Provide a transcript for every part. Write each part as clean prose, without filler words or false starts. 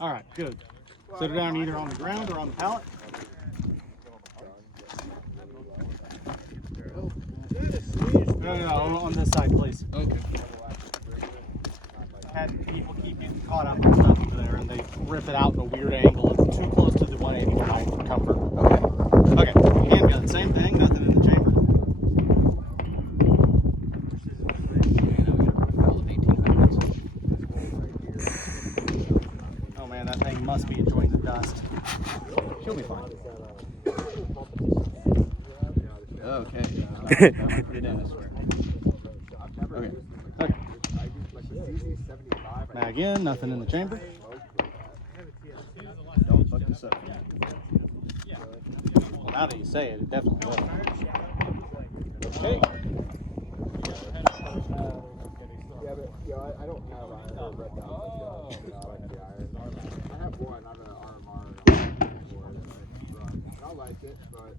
All right, good. Set it down either on the ground or on the pallet. No, on this side, please. Okay. Had people keep getting caught up with stuff over there, and they rip it out at a weird angle. It's too close to the 180 for my comfort. Okay. Okay. Handgun, same thing. Nothing in the chamber. Oh man, that thing must be enjoying the dust. She'll be fine. Okay. Put it in, I swear. Okay. Okay. Mag in, nothing in the chamber. Don't fuck this up. Well, now that you say it, it definitely will. Okay. I don't have iron red dot. I have one. I have an RMR and I like it, but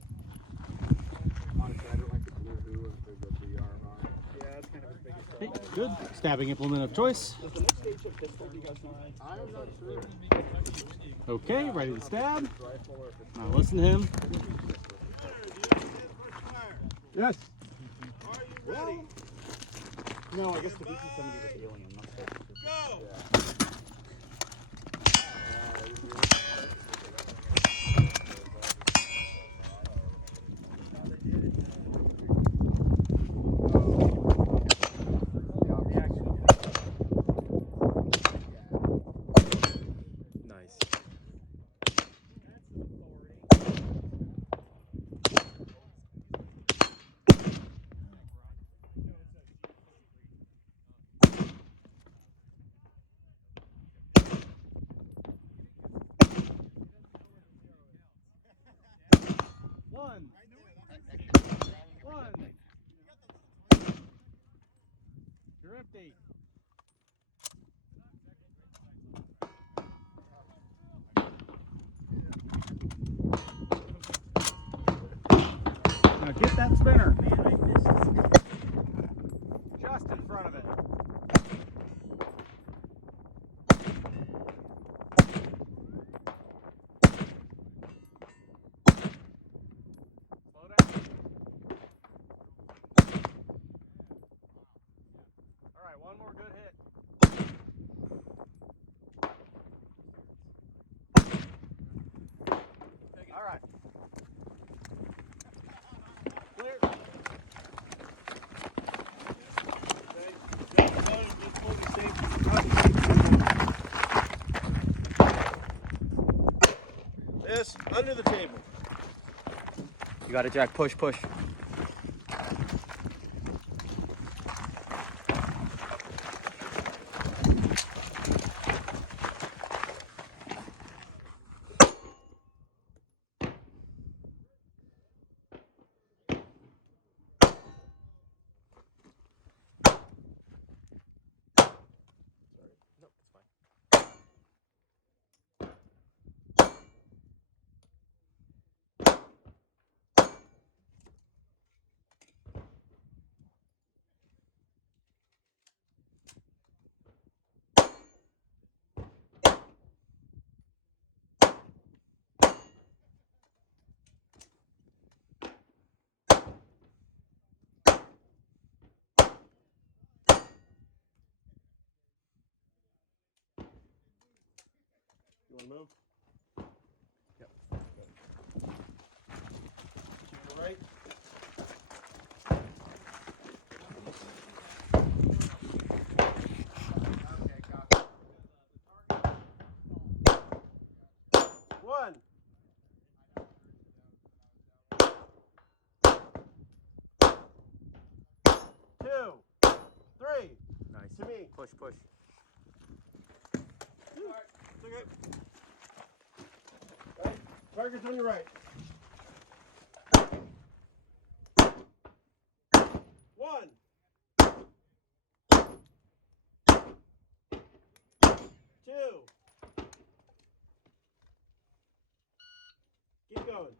honestly, I don't like the blue hue of the RMR. Yeah, that's kind of his biggest Okay, good. Stabbing implement of choice. Does the next stage of pistol, do you guys know? I'm not sure. Okay, ready to stab. Now listen to him. Yes. Are you ready? No, I guess the VC-70 was alien. Go! Yeah. One. You're empty. Now get that spinner. Just in front of it. One more good hit. All right. Clear. This under the table. You got it, Jack. Push, push. You want to move? Yep. All right. One. Two. Three. Nice. To me. Push, push. Okay. Okay. Target's on your right. One. Two. Keep going.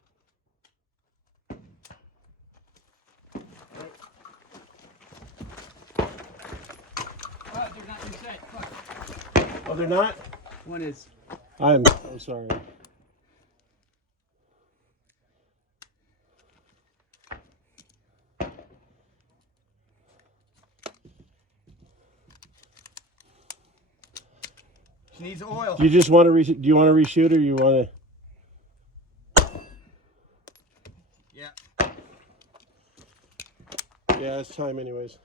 They're not reset. Fuck. Oh, they're not? One is. I'm sorry. She needs oil. You just want to do you want to reshoot or you want to? Yeah. Yeah, it's time anyways.